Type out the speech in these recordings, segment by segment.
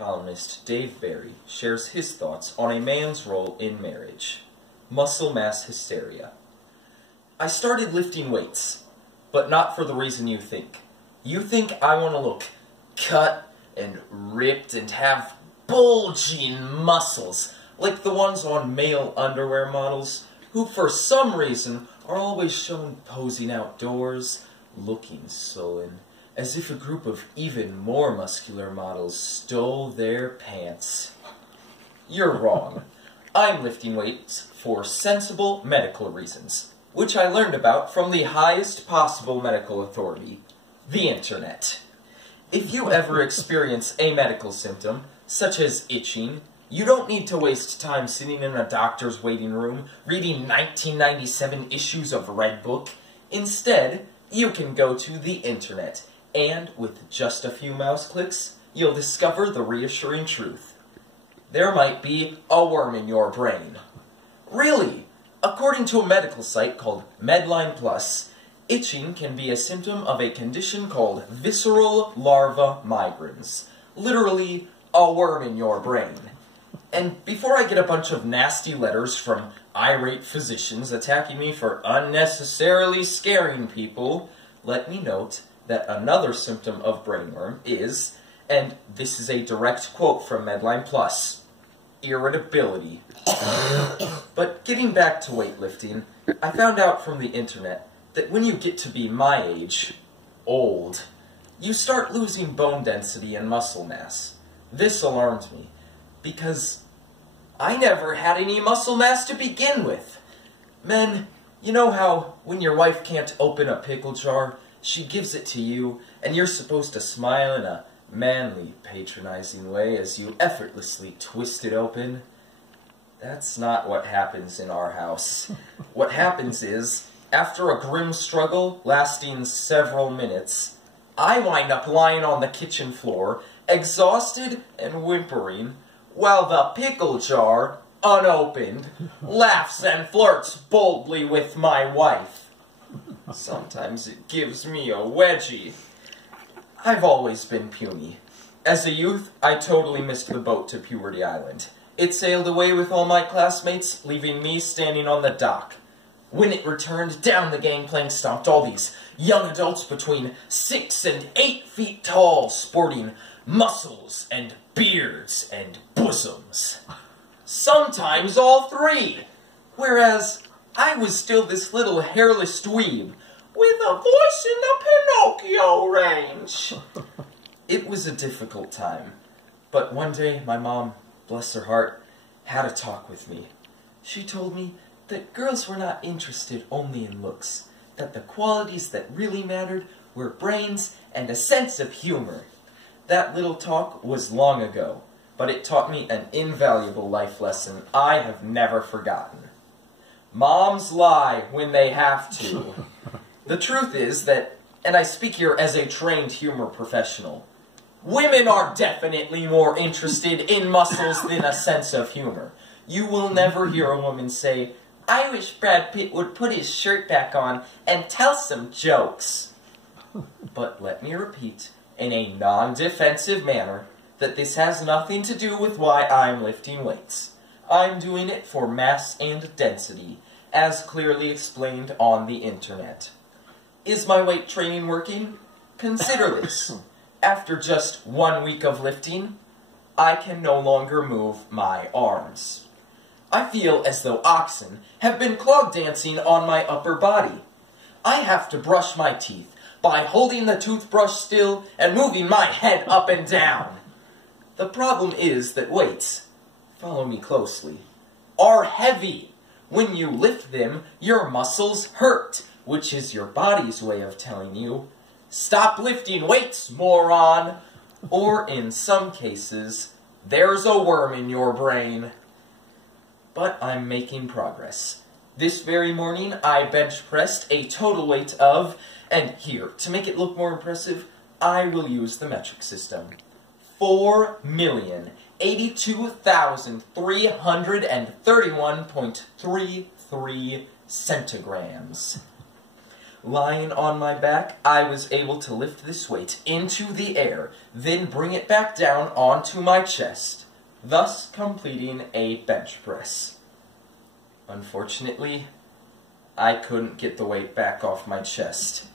columnist Dave Barry shares his thoughts on a man's role in marriage. Muscle mass hysteria. I started lifting weights, but not for the reason you think. You think I want to look cut and ripped and have bulging muscles, like the ones on male underwear models, who for some reason are always shown posing outdoors, looking sullen, as if a group of even more muscular models stole their pants. You're wrong. I'm lifting weights for sensible medical reasons, which I learned about from the highest possible medical authority, the internet. If you ever experience a medical symptom, such as itching, you don't need to waste time sitting in a doctor's waiting room reading 1997 issues of Redbook. Instead, you can go to the internet, and with just a few mouse clicks, you'll discover the reassuring truth. There might be a worm in your brain. Really, according to a medical site called Medline Plus, itching can be a symptom of a condition called visceral larva migrans. Literally, a worm in your brain. And before I get a bunch of nasty letters from irate physicians attacking me for unnecessarily scaring people, let me note that another symptom of brainworm is, and this is a direct quote from Medline Plus, irritability. But getting back to weightlifting, I found out from the internet that when you get to be my age, old, you start losing bone density and muscle mass. This alarmed me, because I never had any muscle mass to begin with. Men, you know how when your wife can't open a pickle jar, she gives it to you, and you're supposed to smile in a manly, patronizing way as you effortlessly twist it open? That's not what happens in our house. What happens is, after a grim struggle lasting several minutes, I wind up lying on the kitchen floor, exhausted and whimpering, while the pickle jar, unopened, laughs and flirts boldly with my wife. Sometimes it gives me a wedgie. I've always been puny. As a youth, I totally missed the boat to Puberty Island. It sailed away with all my classmates, leaving me standing on the dock. When it returned, down the gangplank stomped all these young adults between 6 and 8 feet tall, sporting muscles and beards and bosoms. Sometimes all three. Whereas I was still this little hairless dweeb with a voice in the Pinocchio range. It was a difficult time, but one day my mom, bless her heart, had a talk with me. She told me that girls were not interested only in looks, that the qualities that really mattered were brains and a sense of humor. That little talk was long ago, but it taught me an invaluable life lesson I have never forgotten. Moms lie when they have to. The truth is that, and I speak here as a trained humor professional, women are definitely more interested in muscles than a sense of humor. You will never hear a woman say, "I wish Brad Pitt would put his shirt back on and tell some jokes." But let me repeat, in a non-defensive manner, that this has nothing to do with why I'm lifting weights. I'm doing it for mass and density, as clearly explained on the internet. Is my weight training working? Consider this. After just 1 week of lifting, I can no longer move my arms. I feel as though oxen have been clog dancing on my upper body. I have to brush my teeth by holding the toothbrush still and moving my head up and down. The problem is that weights, follow me closely, are heavy. When you lift them, your muscles hurt, which is your body's way of telling you, "Stop lifting weights, moron!" Or in some cases, "There's a worm in your brain." But I'm making progress. This very morning, I bench pressed a total weight of, and here, to make it look more impressive, I will use the metric system, 4,082,331.33 centigrams. Lying on my back, I was able to lift this weight into the air, then bring it back down onto my chest, thus completing a bench press. Unfortunately, I couldn't get the weight back off my chest.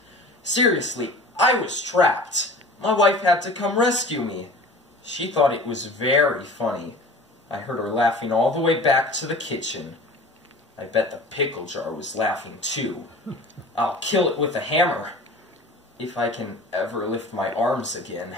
Seriously, I was trapped. My wife had to come rescue me. She thought it was very funny. I heard her laughing all the way back to the kitchen. I bet the pickle jar was laughing too. I'll kill it with a hammer, if I can ever lift my arms again.